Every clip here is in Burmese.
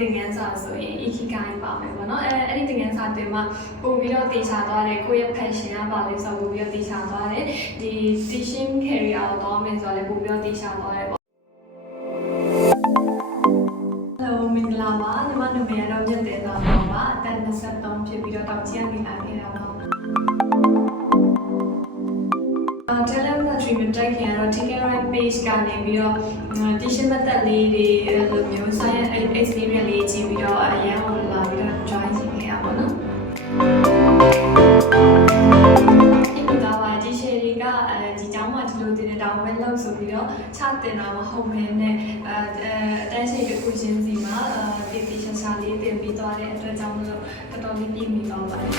သင်ခန်းစာဆိုရင် 𝐓𝐢𝐜𝐤𝐥𝐞 ပါမယ်ပေါ့နော်အဲ့ဒီသင်ခန်းစာတွေမှာပို့ပြီးတော့တည်ချသွားတယ်ကိုယ့်ရဲ့ passion ကပါလဲဆိုတော့ပို့ပြီးတော့တည်ချသွားတယ်ဒီ teaching career ကိုတော့မယ်ဆိုတော့လည်းပို့ပြီးတော့တည်ချသွားတယ်ပေါ့ Hello မင်္ဂလာပါညီမနာမည်ကတော့မြတ်တယ်သာပါပါအသက်23ဖြစ်ပြီးတော့တောင်ကြီးကနေလာခဲ့တာပါTalent Factory မှာတိုက်ခင်ကတော့ Tickle page ကနေပြီးတော့ teaching method လေးတွေလိုမျိုး science experience လေးကြည့်ပြီးတော့အရန်ကိုလာပြီးတော့ join လုပ်ခဲ့ရပါတော့ဒီကတော့ဒီရှယ်တွေကဒီကျောင်းမှာဒီလိုတင်တဲ့တောင်ပဲလောက်ဆိုပြီးတော့ချတင်တာမဟုတ်ဘဲနဲ့အတန်းချိန်တစ်ခုချင်းစီမှာတေချာချာလေးတင်ပြီးသွားတဲ့အတွက်ကြောင့်မလို့တော်တော်လေးပြည့်မီသွားပါတယ်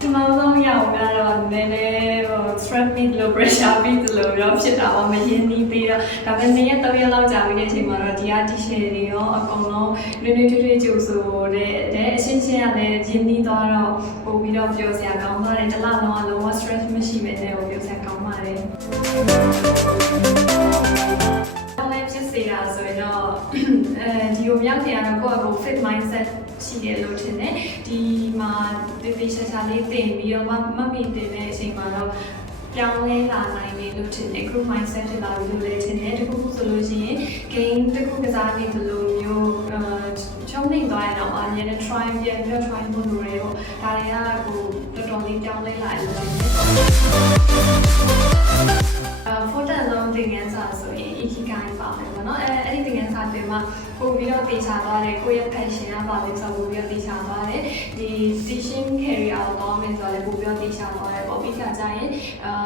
ဒီမှာတော့ရောက်ကတော့နည်းနည်းstress ပြီးလို့ pressure ပြီးလို့ရောဖြစ်တာပေါ့မရင်းနှီးပြီးတော့ဒါပေမဲ့2ရက်3ရက်လောက်ကြာပြီးတဲ့အချိန်မှာတော့ဒီက t-shirt တွေရောအကုန်လုံးနွေးနွေးထွေးထွေးကြိုဆိုတဲ့အရှင်းရှင်းရလည်းရင်းနှီးသွားတော့ပို့ပြီးတော့ပြောစရာကောင်းပါတယ်တစ်လလုံးကလုံးဝ stress မရှိဘဲနဲ့ပြောစရာကောင်းပါတယ်ဖြစ်စေတာဆိုရင်တော့ဒီကိုမြောက်ပြန်တော့ကိုယ့်အကို fit mindset ရှိတယ်လို့ထင်တယ်ဒီမှာတေချာချာလေးတင်ပြီးတော့မမီတင်တဲ့အချိန်မှာတော့ပြောင်းလဲလာနိုင်တယ်လို့ထင်တယ် group mindset ဖြစ်လာပြီလို့လည်းထင်တယ်တခုခုဆိုလို့ရှိရင် game တခုကစားနေဘယ်လိုမျိုးချုံနေသွားရင်တော့အရင်က try ပြန်ပြီးတော့ try ဖို့လိုတယ်ပေါ့ဒါတွေကကိုတော်တော်လေးပြောင်းလဲလာတယ်လို့ထင်တယ်photo လုံးသင်ခန်းစာဆိုရင် 𝐓𝐢𝐜𝐤𝐥𝐞 ပါမယ်ပေါ့နော်အဲ့ဒီသင်ခန်းစာတွေမှာပို့ပြီးတော့တည်ချသွားတယ်ကိုယ့်ရဲ့ passion ကပါလဲဆိုတော့ပို့ပြီးတော့တည်ချသွားတယ်ဒီ teaching career ကိုတော့မယ်ဆိုတော့လည်းပို့ပြီးတော့တည်ချသွားတယ်ပေါ့ပြီးခါကျရင်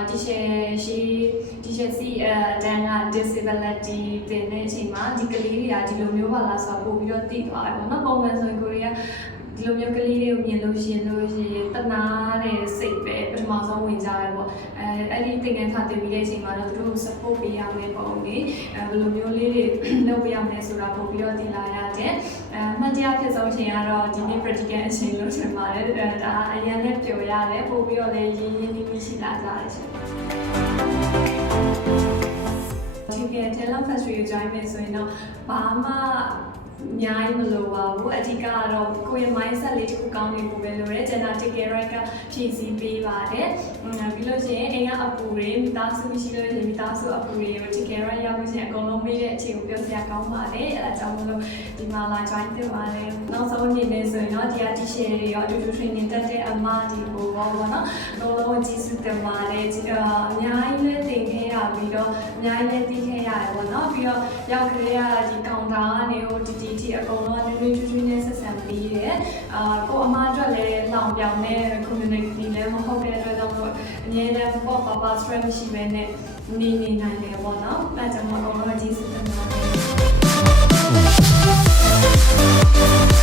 teacher စီတန်းက disability တင်တဲ့အချိန်မှာဒီကလေးတွေကဒီလိုမျိုးပါလားဆိုတော့ပို့ပြီးတော့တည်သွားတယ်ပေါ့နော်ပုံမှန်ဆိုရင်ကိုရီးယားဒီလိုမျိုးကလေးတွေကိုမြင်လို့ရှိရင်တနာတဲ့စိတ်ပဲပထမဆုံးဝင်ကြရဲပေါ့အဲ့ဒီသင်ခန်းစာတင်ပြီးတဲ့အချိန်မှာတော့သူတို့ support ပေးရမယ်ပေါ့လေဘယ်လိုမျိုးလေးတွေလုပ်ပေးရမယ်ဆိုတာပို့ပြီးတော့တည်လာရတယ်မှတ်တရဖြစ်ဆုံးချိန်ကတော့ဒီနေ့ practical အချိန်လို့ထင်ပါတယ်ဒါအရင်နဲ့ပြောရတယ်ပို့ပြီးတော့လည်းရင်းရင်းနှီးနှီးရှိလာကြတယ်ရှင်Tickle Talent Factory ကို join မယ်ဆိုရင်တော့ဘာမှအများကြီးမလိုပါဘူးအဓိကကတော့ကိုယ့်ရဲ့ mindset လေးတစ်ခုကောင်းနေဖို့ပဲလိုတယ်ကျွန်တော် Tickle right ကဖြည့်ဆည်းပေးပါတယ်ပြီးလို့ရှိရင်အိမ်ကအပူတွေမိသားစုရှိလို့ရှိရင်မိသားစုအပူတွေကို Tickle right ရောက်လို့ရှိရင်အကုန်လုံးမေးတဲ့အချိန်ကိုပြောစရာကောင်းပါတယ်အဲဒါကြောင့်မလို့ဒီမှာလာ join တင်ပါတယ်နောက်ဆုံးအနေနဲ့ဆိုရင်တော့ဒီက t-shirt တွေရောအတူတူ training တက်တဲ့အမဒီကိုပေါ့နော်အကုန်လုံးကျေးဇူးတင်ပါတယ်အများကြီးလည်းတင်ခဲ့ရပြီးတော့အများကြီးလည်းသိခဲ့ရတယ်ပေါ့နော်ပြီးတော့ရောက်ခဲ့ရဒီ counter ကနေဟိုဒီအကုန်လုံးနွေးနွေးထွေးထွေးနဲ့ဆက်ဆံပြီးတယ်ကိုအမအတွက်လည်းလောင်ပြောင်တဲ့ community လည်းမဟုတ်တဲ့အတွက်ကြောင့်မို့အများနဲ့ပေါ့ပါ stress မရှိဘဲနဲ့နေနိုင်တယ်ပေါ့နော်အဲဒါကြောင့်အကုန်လုံးကျေးဇူးတင်ပါတယ်